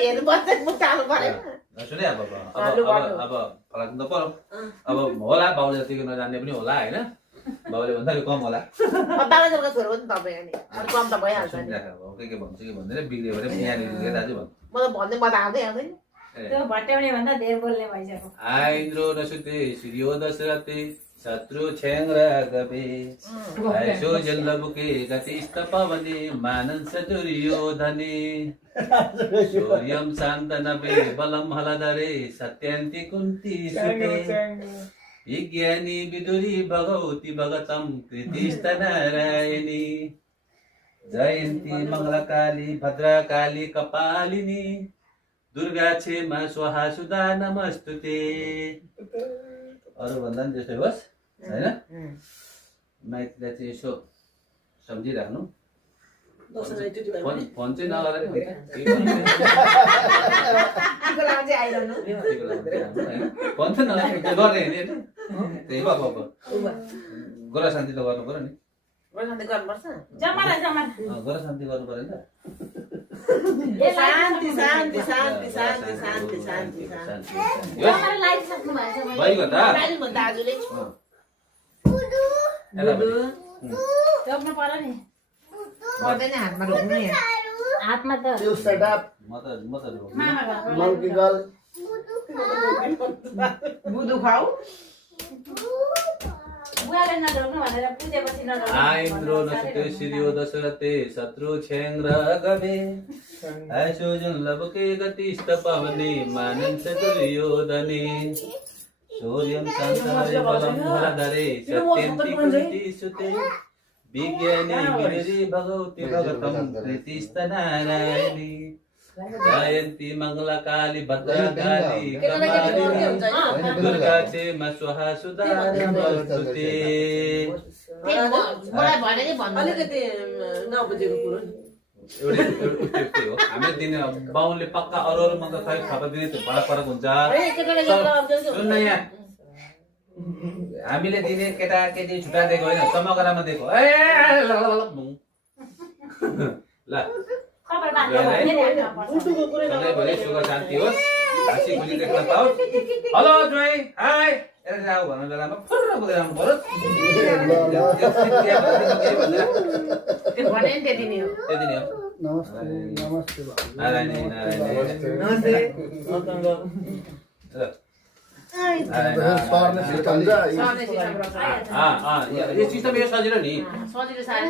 हेर्नुपर्छ मुटाल्नु पर्यो सुने अब फरक त पर्यो अब होला बाउले जतिको नजान्ने पनि होला होइन बाउले भन्दा कम होला बाबाजोको छोरो पनि तपाईँ अनि कम त भइहाल्छ नि के भन्छ कि भन्दैन बिग्रियो भने यहाँनिर दाजु भन्छ म त भन्दै म त आउँदै आउँदैन त्यो भट्याउने भन्दा धेरै बोल्ने भइसक्यो आइन्द्रो नसुते सूर्यो दशरथे शत्रु छेङ्र गबे ऐसो जल्लबुके गतिस्त पवने मानन्स दुर्योधने सूर्यं शान्तनवे बलं हलधरे सत्यन्ति कुन्ती सुते विज्ञानी विदुरी भगवती भगतं कृतिस्त नारायणी जयन्ती मङ्गलकाली भद्रकाली कपालिनी दुर्गा क्षेमा स्वाहा सुधा नमस्तुते अरू भन्दा पनि त्यसै होस् होइन माइतीलाई चाहिँ यसो सम्झिराख्नु फोन चाहिँ नगरेर फोन चाहिँ नगरेर गर्ने नि त्यही भयो अब गोरा शान्ति त गर्नु पर्यो नि गोरा शान्ति गर्नु पर्यो नि त शान्ति शान्ति शान्ति शान्ति शान्ति शान्ति शान्ति दाजुले रोप्नु पर्यो नि पर्दैन हातमा रोप्नु नि हातमा त बुदु खाऊ बुवाले नरोप्नु भनेर पुजेपछि नरोप्नु आइन्द्रो नसुते सूर्यो दशरथे शत्रु छेङ्र गबे ऐसो जल्लबुके गतिस्त पवने मानन्स दुर्योधने सूर्यं शान्तनवे बलं हलधरे सत्यन्ति कुन्ती सुते विज्ञानी विदुरी भगवती भगतं कृतिस्त नारायणी जयन्ती मङ्गलकाली भद्रकाली कपालिनी दुर्गा क्षेमा स्वाहा सुधा नमस्तुते मलाई भने नि भन्नु अलिकति नबुझेको कुरो नि एउटै हो हामीले दिने बाउले पक्का अरू मन्त्र खै थप दिने त्यो फरक फरक हुन्छ सुन्न यहाँ हामीले दिने केटाकेटी छुट्टा दिएको होइन समग्रमा दिएको ए ल सधैँभरि सुख शान्ति होस् हाँसी खुसी देख्न पाओस् हेलो ज्वाइँ हाई यता जाऊ भन्ने बेलामा फुर्र कुदेर आउनु पर्यो भने नि त्यति नै हो त्यति नै हो नारायण यो सिस्टम यो सजिलो नि सजिलो साह्रै